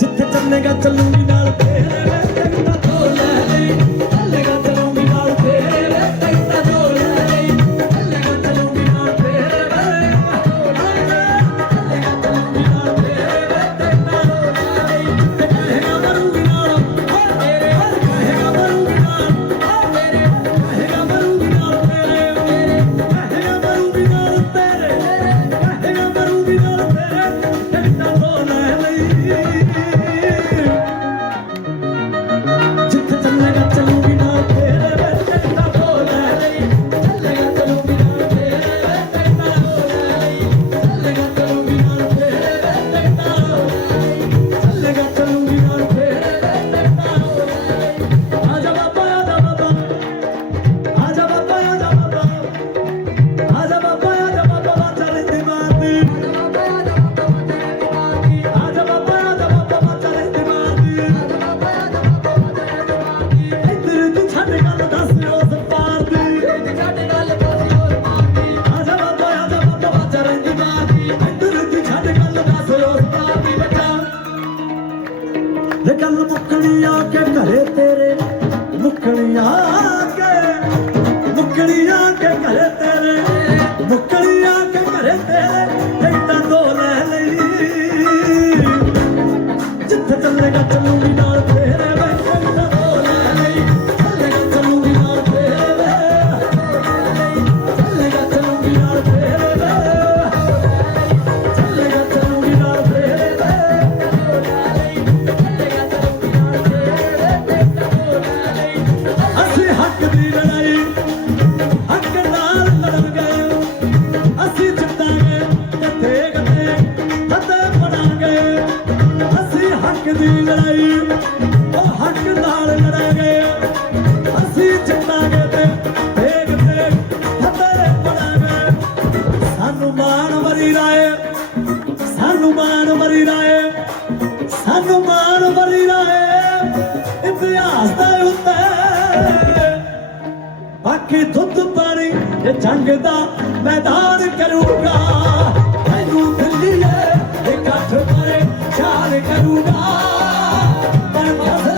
ਜਿੱਥੇ ਚੱਲੇਗਾ ਚੱਲੂਗੀ ਨਾਲ ਤੇਰੇ ਤੇਰੀ ਕੇ ਦੁੱਧ ਪਾਣੀ ਇਹ ਜੰਗ ਦਾ ਮੈਦਾਨ ਕਰੂਗਾ। ਮੈਨੂੰ ਦਿੱਲੀਏ ਇਕੱਠ ਕਰੇ ਚਾਰ ਕਰੂਗਾ। ਪਰ ਮਸਾ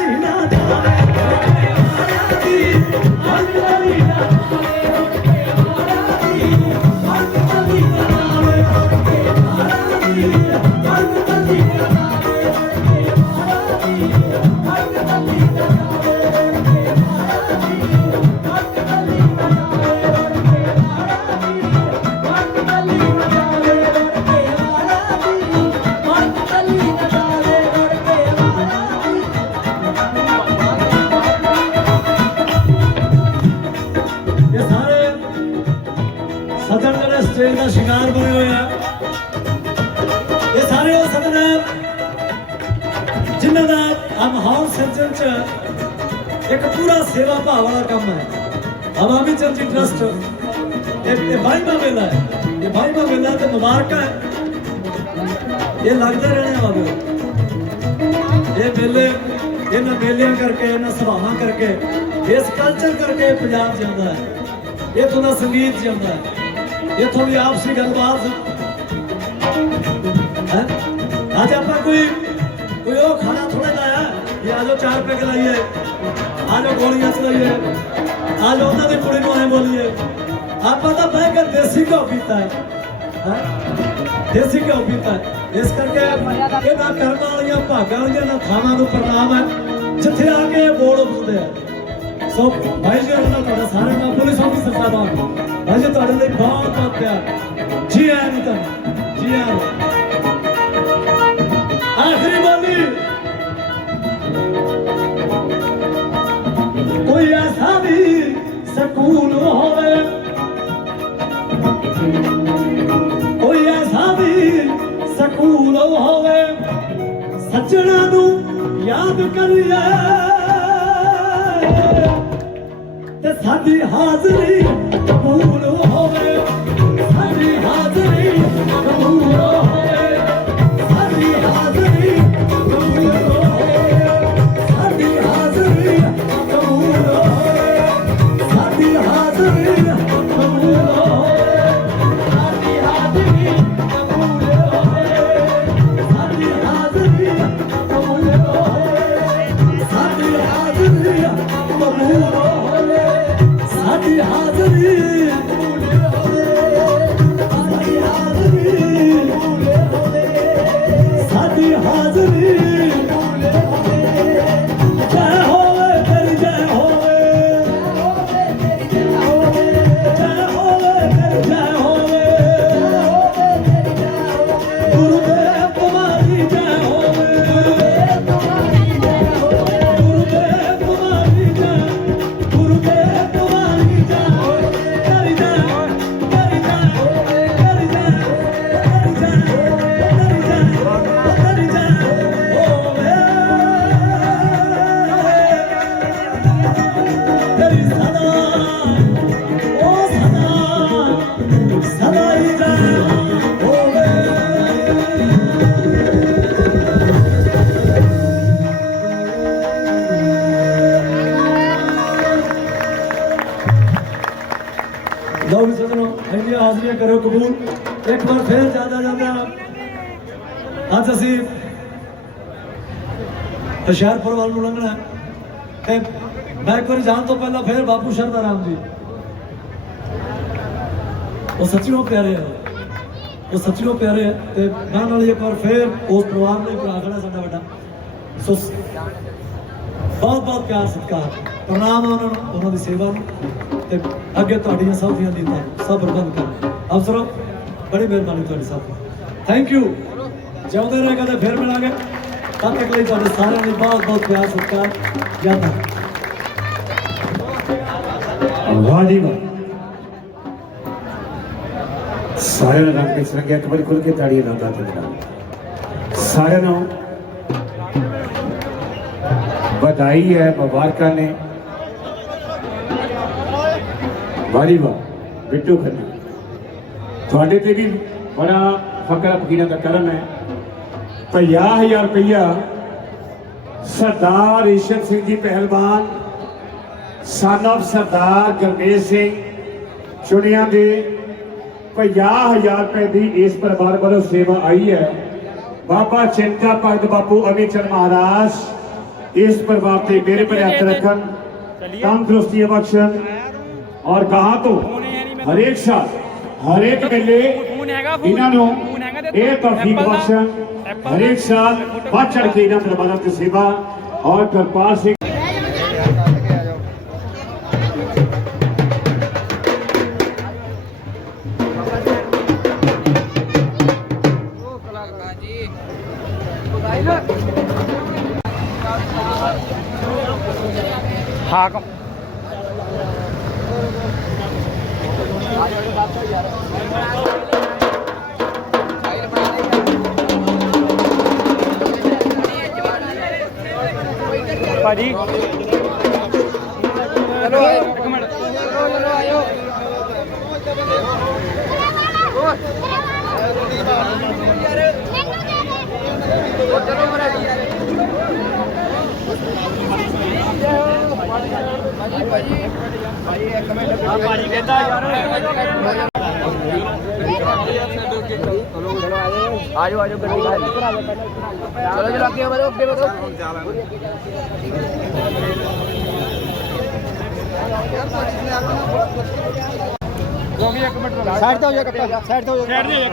না ਸਿਰਜਣ ਚ ਇੱਕ ਪੂਰਾ ਸੇਵਾ ਭਾਵ ਵਾਲਾ ਕੰਮ ਹੈ। ਆਵਾਮੀ ਚਰਚੀ ਟਰਸਟ, ਇਹ ਇਹ ਮੇਲਾ ਹੈ। ਇਹ ਬਾਈਮਾ ਮੇਲਾ ਤੇ ਮੁਬਾਰਕਾਂ ਹੈ। ਇਹ ਲੱਗਦੇ ਰਹਿਣੇ ਆ ਇਹ ਮੇਲੇ, ਇਹਨਾਂ ਮੇਲਿਆਂ ਕਰਕੇ, ਇਹਨਾਂ ਸਭਾਵਾਂ ਕਰਕੇ, ਇਸ ਕਲਚਰ ਕਰਕੇ ਪੰਜਾਬ ਜਾਂਦਾ ਹੈ। ਇੱਥੋਂ ਦਾ ਸੰਗੀਤ ਜਾਂਦਾ ਹੈ। ਇੱਥੋਂ ਦੀ ਆਪਸੀ ਗੱਲਬਾਤ। ਹੈ? ਅੱਜ ਆਪਾਂ ਕੋਈ ਕੋਈ ਉਹ ਖਾਣਾ ਥੋੜਾ ਇਹ ਆਜੋ ਚਾਰ ਪੈਕ ਲਾਈਏ ਆਜੋ ਗੋਲੀਆਂ ਚਲਾਈਏ। ਆਜੋ ਉਹਨਾਂ ਦੀ ਕੁੜੀ ਨੂੰ ਐ ਬੋਲੀਏ। ਆਪਾਂ ਤਾਂ ਬਹਿ ਕੇ ਦੇਸੀ ਘਿਓ ਪੀਤਾ ਹੈ। ਦੇਸੀ ਘਿਓ ਪੀਤਾ ਇਸ ਕਰਕੇ ਇਹਨਾਂ ਕਰਮਾਂ ਵਾਲੀਆਂ, ਭਾਗਾਂ ਵਾਲੀਆਂ ਨਾ ਥਾਵਾਂ ਨੂੰ ਪ੍ਰਣਾਮ ਹੈ। ਜਿੱਥੇ ਆ ਕੇ ਇਹ ਬੋਲ ਉੱਠਦੇ ਆ। ਸੋ ਭਾਈ ਜੀ, ਉਹਨਾਂ ਤੁਹਾਡਾ ਸਾਰਿਆਂ ਦਾ ਪੁਲਿਸ ਆਫੀਸਰ ਸਾਹਿਬਾਨ ਭਾਈ ਜੀ, ਤੁਹਾਡੇ ਲਈ ਬਹੁਤ ਬਹੁਤ ਪਿਆਰ। ਜੀ ਆਇਆਂ ਨੂੰ ਤੁਹਾਨੂੰ ਜੀ ਆਇਆਂ ਆਖਰੀ ਬੋਲੀ। ਸਕੂਨ ਹੋਵੇ। ਕੋਈ ਐਸਾ ਵੀ ਸਕੂਨ ਹੋਵੇ, ਸੱਜਣਾ ਨੂੰ ਯਾਦ ਕਰੀਏ। ਤੇ ਸਾਡੀ ਹਾਜ਼ਰੀ ਕਬੂਲ ਹੋਵੇ, ਸਾਡੀ ਹਾਜ਼ਰੀ ਕਬੂਲ ਹੋਵੇ। ਕਰੋ ਕਬੂਲ। ਇੱਕ ਵਾਰ ਫੇਰ ਜ਼ਿਆਦਾ ਜਾਂਦਾ ਅੱਜ ਅਸੀਂ ਹੁਸ਼ਿਆਰਪੁਰ ਵੱਲ ਨੂੰ ਲੰਘਣਾ ਤੇ ਮੈਂ ਇੱਕ ਜਾਣ ਤੋਂ ਪਹਿਲਾਂ ਫੇਰ ਬਾਪੂ ਸ਼ਰਦਾ ਰਾਮ ਜੀ। ਉਹ ਸੱਚੀਓ ਪਿਆਰੇ ਆ। ਉਹ ਸੱਚੀਓ ਪਿਆਰੇ ਆ। ਤੇ ਮੈਂ ਨਾਲ ਇੱਕ ਵਾਰ ਫੇਰ ਉਸ ਪਰਿਵਾਰ ਨੂੰ ਹੀ ਭਰਾ ਖੜਾ ਸਾਡਾ ਵੱਡਾ। ਸੋ ਬਹੁਤ ਬਹੁਤ ਪਿਆਰ, ਸਤਿਕਾਰ। ਪ੍ਰਣਾਮ ਉਹਨਾਂ ਨੂੰ, ਉਹਨਾਂ ਦੀ ਸੇਵਾ ਨੂੰ। ਤੇ ਅੱਗੇ ਤੁਹਾਡੀਆਂ ਸਭ ਦੀਆਂ ਨੀਤਾਂ ਸਭ ਪ੍ਰਬੰਧ ਕਰਨ ਅਫਸਰੋ, ਬੜੀ ਮਿਹਰਬਾਨੀ ਤੁਹਾਡੀ ਸਭ ਥੈਂਕ ਯੂ ਜਿਉਂਦੇ ਰਹਿ ਕਦੇ ਫੇਰ ਮਿਲਾਂਗੇ। ਤਦ ਤੱਕ ਲਈ ਤੁਹਾਡੇ ਸਾਰਿਆਂ ਲਈ ਬਹੁਤ ਬਹੁਤ ਪਿਆਰ, ਸਤਿਕਾਰ, ਯਾਦ ਵਾਹ ਜੀ ਵਾਹ ਸਾਰਿਆਂ ਨੂੰ ਰੰਗ ਸੰਗਿਆ ਇੱਕ ਵਾਰੀ ਖੁੱਲ ਕੇ ਤਾੜੀਆਂ ਨਾਲ ਦਾਤੇ ਦੇ ਨਾਲ ਸਾਰਿਆਂ ਨੂੰ ਵਧਾਈ ਹੈ ਮੁਬਾਰਕਾਂ ਨੇ। ਵਾਹ ਜੀ ਵਾਹ ਬਿੱਟੂ ਖੰਨਾ ਤੁਹਾਡੇ ਤੇ ਵੀ ਬੜਾ ਫਕਰ ਫਕੀਰਾਂ ਦਾ ਕਰਮ ਹੈ 50000 ਰੁਪਇਆ ਸਰਦਾਰ ਈਸ਼ਰ ਸਿੰਘ ਜੀ ਪਹਿਲਵਾਨ ਸਨ of ਸਰਦਾਰ ਗੁਰਮੇਜ ਸਿੰਘ ਚੁਣਿਆਂ ਦੇ 50000 ਰੁਪਏ ਦੀ ਇਸ ਪਰਿਵਾਰ ਵੱਲੋਂ ਸੇਵਾ ਆਈ ਹੈ ਬਾਬਾ ਚਿੰਤਾ ਭਗਤ ਬਾਪੂ ਅਮਿਤਚਰ ਮਹਾਰਾਜ ਇਸ ਪਰਿਵਾਰ ਤੇ ਮੇਰੇ ਪਰ ਹੱਥ ਰੱਖਣ ਤੰਦਰੁਸਤੀ ਬਖਸ਼ਣ और कहा तो हर एक साल हर एक बेले इन्होंने हर एक साल बढ़ चढ़ के इन्होंने मदद सेवा और कृपाल सिंह हाँ कम ਭਾਜੀ। ਚਲੋ ਇੱਕ ਮਿੰਟ। ਚਲੋ ਚਲੋ ਆਇਓ ਚਲੋ ਮਰਾ ਜੀ ਭਾਜੀ ਭਾਜੀ। ਚਲੋ ਇੱਕ ਮਿੰਟ ਆਜੋ ਆਜੋ ਗੱਡੀ ਲਾ ਚਲੋ ਚਲੋ ਅੱਗੇ ਵਧੋ ਅੱਗੇ ਵਧੋ ਸਾਈਡ ਤੇ ਹੋ ਜਾ ਕੱਟਾ ਸਾਈਡ ਤੇ ਹੋ ਜਾ ਸਾਈਡ ਤੇ ਇੱਕ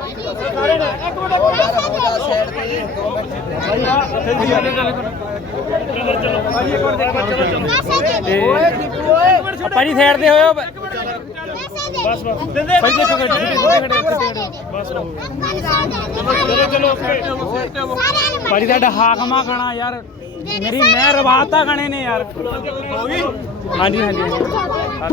ਆ ਜਾ ਭਾਜੀ ਸਾਈਡ ਤੇ ਹੋਇਓ। ਬਸ ਬਸ ਭਾਈ ਦੇਖੋ ਬਸ। ਚਲੋ ਚਲੋ ਤੁਹਾਡਾ ਹਾਕਮਾ ਖਾਣਾ ਯਾਰ। मेरी मैं रवाता गाने ने यार। हाँ जी हाँ जी हाँ